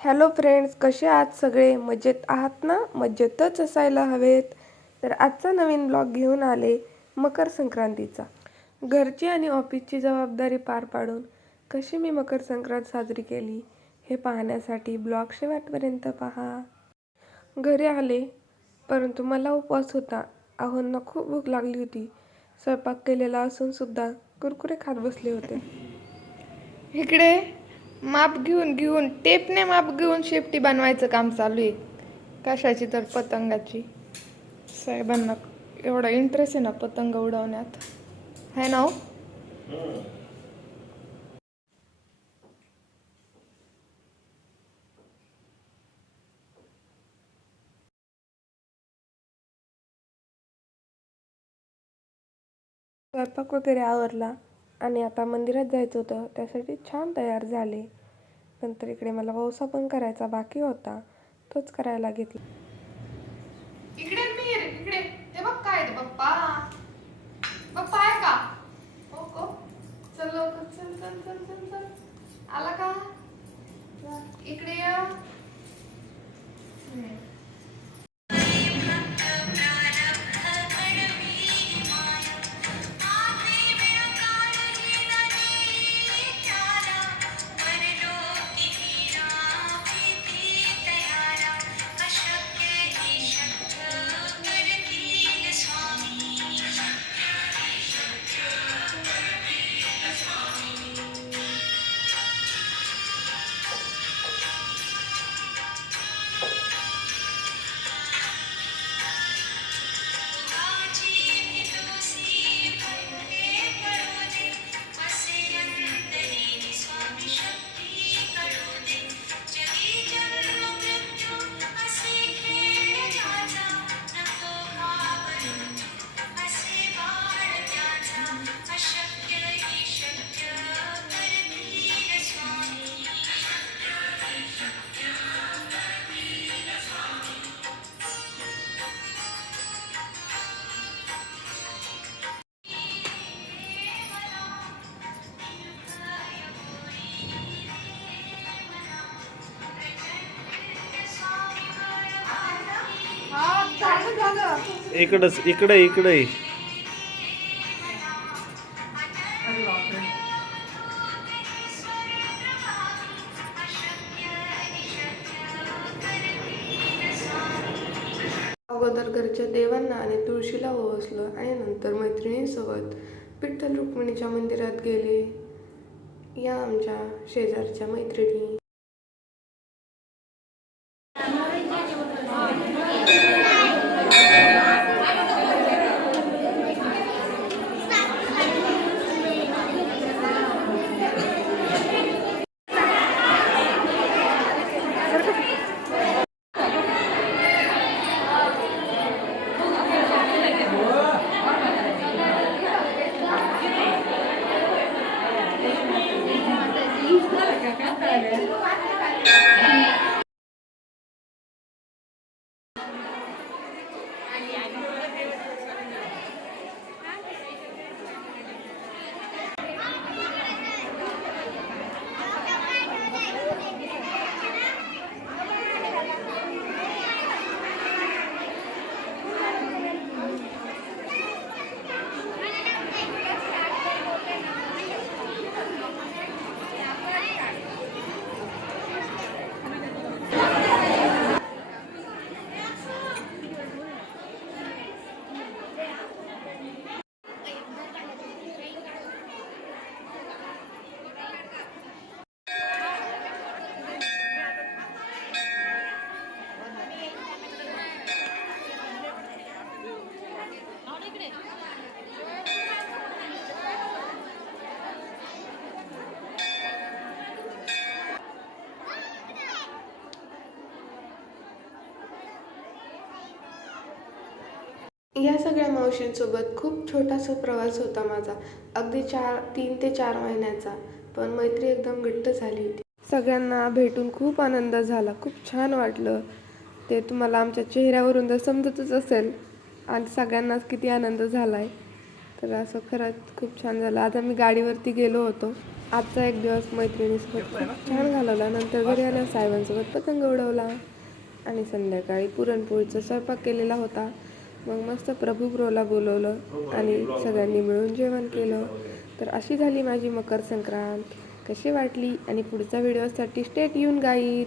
Hello friends कसे आहात सगळे? मजेत आहात ना? मजेतच असायला हवेत. तर आजचा नवीन ब्लॉग घेऊन आले मकर संक्रांतीचा. घरची आणि ऑफिसची जबाबदारी पार पाडून कशी मी मकर संक्रांत साजरी केली हे पाहण्यासाठी ब्लॉग शेवटपर्यंत पहा. घरी आले परंतु मला उपवास होता. आहोंना खूप भूक लागली होती. स्वयंपाक केलेला असूनसुद्धा कुरकुरे खात बसले होते. इकडे माप घेऊन घेऊन टेपने माप घेऊन शेपटी बनवायचं काम चालू आहे. कशाची तर पतंगाची. साहेबांना एवढा इंटरेस्ट आहे ना पतंग उडवण्यात. है ना हो? स्वयंपाक वगैरे आवरला. आणि आता मंदिरात जायचं होतं त्यासाठी छान तयार झाले. नंतर इकडे मला वौसा पण करायचा बाकी होता तोच करायला घेतला. इकडंच इकडे इकडे. अगोदर घरच्या देवांना आणि तुळशीला ओवासलं आणि नंतर मैत्रिणींसोबत विठ्ठल रुक्मिणीच्या मंदिरात गेले. या आमच्या शेजारच्या मैत्रिणी. kakak kata. या सगळ्या मावशींसोबत खूप छोटासा प्रवास होता माझा. अगदी चार तीन ते चार महिन्याचा. पण मैत्री एकदम घट्ट झाली होती. सगळ्यांना भेटून खूप आनंद झाला. खूप छान वाटलं. ते तुम्हाला आमच्या चेहऱ्यावरून तर समजतच असेल. आणि सगळ्यांनाच किती आनंद झाला आहे तर असं खरंच खूप छान झालं. आज आम्ही गाडीवरती गेलो होतो. आजचा एक दिवस मैत्रिणीसोबत खूप छान घालवला. नंतर घरी आल्या साहेबांसोबत पतंग उडवला. आणि संध्याकाळी पुरणपोळीचा स्वयंपाक केलेला होता. मग मस्त प्रभूप्रोला बोलवलं आणि सगळ्यांनी मिळून जेवण केलं. तर अशी झाली माझी मकर संक्रांत. कशी वाटली? आणि पुढचा व्हिडिओसाठी स्टेट येऊन गाईत